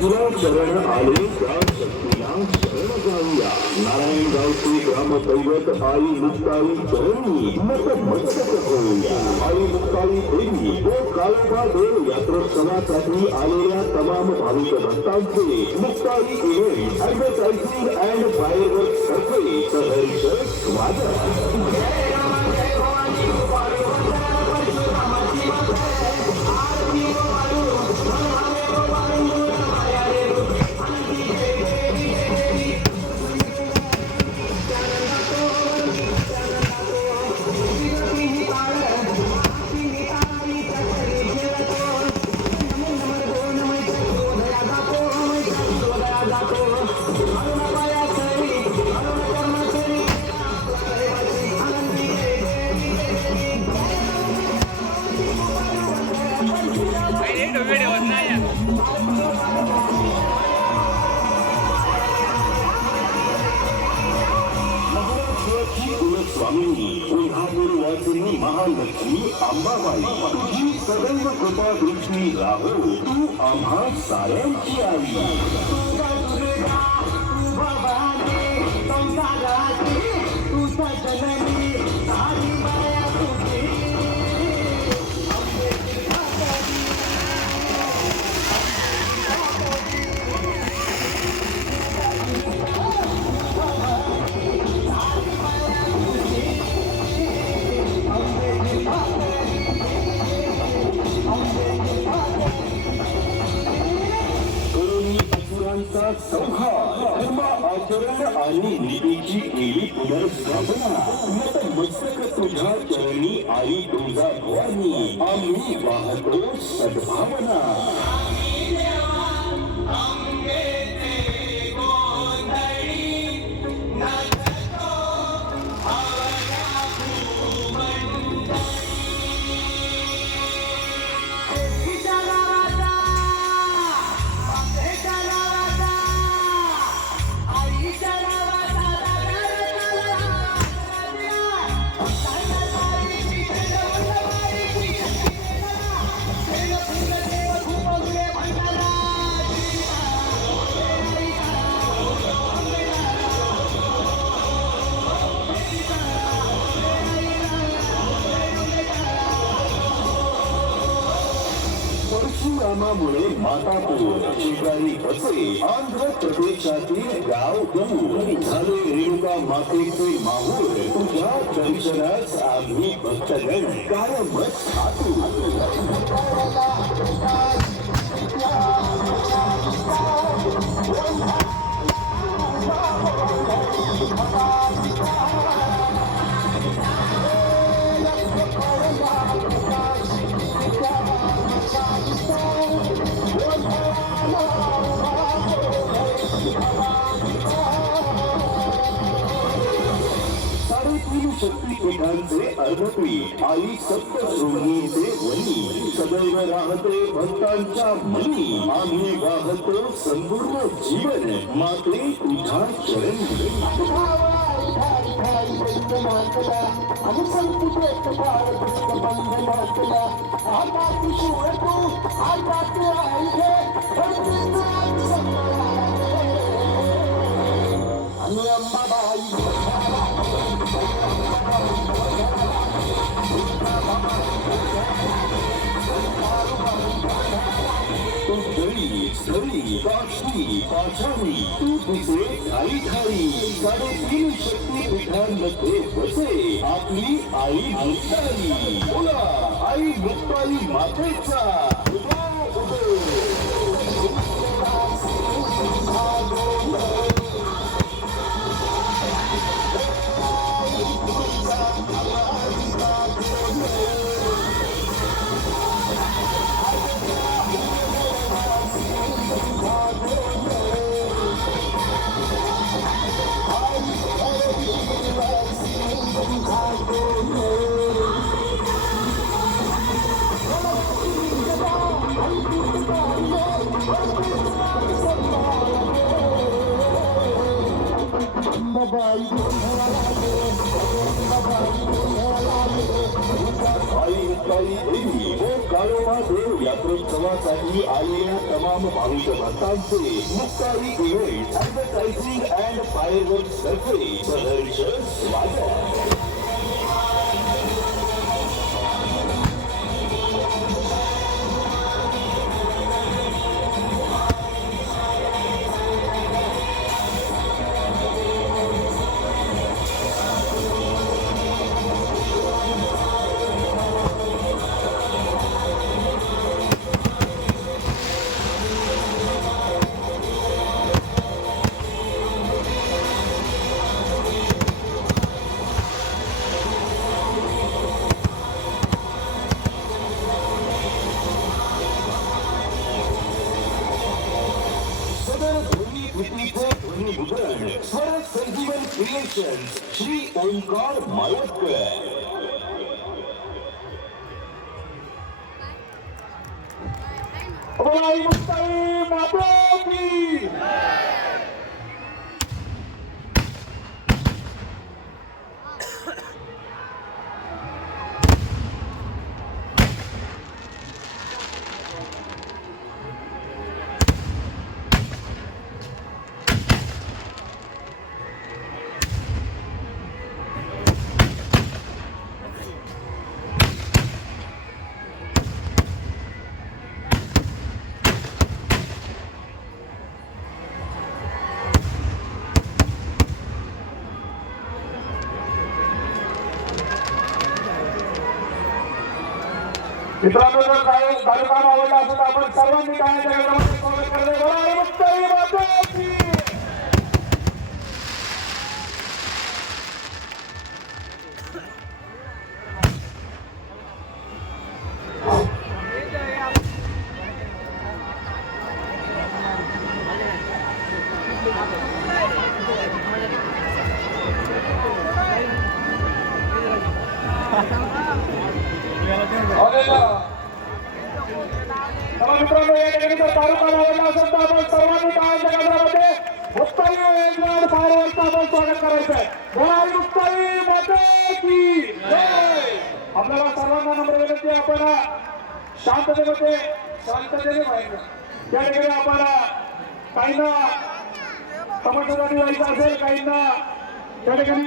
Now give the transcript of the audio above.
तुला शरण आले त्या शक्तीला शरण जाऊया. नारायणगावचे ग्रामदैवत आई मुक्ताई चरणी नतमस्तक होऊया. आई मुक्ताई देवी व काळोबा देव यात्रोत्सवासाठी आलेल्या तमाम भाविक भक्तांचे Muktai event advertising and fireworks तर्फे सहर्ष स्वागत. स्वामी कोल्हापूरवासिनी महालक्ष्मी अंबाबाई तुझी सदैव कृपा दृष्टी राहो. तू आम्हा साऱ्यांची आई. संहार धर्म आचरण आणि नीतीची केली पुनर्स्थापना. नतमस्तक तुझ्या चरणी आई तुळजा भवानी. आम्ही वाहतो सद्भावना. परशुरामामुळे मातापूर शिकारी बसे आंध्र प्रदेशातील गाव गहू झाले रेणुका मातेचे माहूर. तुझ्या दर्शनास आम्ही भक्तगण कायमच आतुर. शक्तीपीठांचे अर्धपीठ आई सप्तशृंगीचे वनी. सदैव राहते भक्तांच्या मनी. आम्ही वाहतो संपूर्ण जीवन माते तुझ्या चरणी. काष्टी पाषाणी तू तुझे खाई खाई. 3.5 शक्तीपीठांमध्ये बसे आपली आई मुक्ताई. बोला आई मुक्ताई मातेचा. गोविंदबाई आई मुक्ताई देवी व काळोबा देव यात्रोत्सवासाठी आलेल्या तमाम भाविक भक्तांचे Muktai event advertising and fireworks तर्फे सहर्ष स्वागत. स्वर संजीवन क्रिएशन श्री ओंकार माळवटकर. आई मुक्ताई माता की मित्रांनो, जर कार्यक्रम आवडला असेल तर आपण सर्वांनी टाळ्यांच्या गजरामध्ये स्वागत करणे. बोला मुक्ताई माता की. मित्रांनो, या ठिकाणी जर कार्यक्रम आवडला असेल तर आपण सर्वांनी टाळ्यांच्या गजरामध्ये मुक्ताई एंड फायरवर्क्सचं आपण स्वागत करायचं आहे. बोला मुक्ताई माता की जय. आपल्याला सर्वांना नम्र विनंती आहे, आपण शांततेने व्हायचं. या ठिकाणी आपण काहींना समर्थनासाठी व्हायचं असेल, काहींना त्या ठिकाणी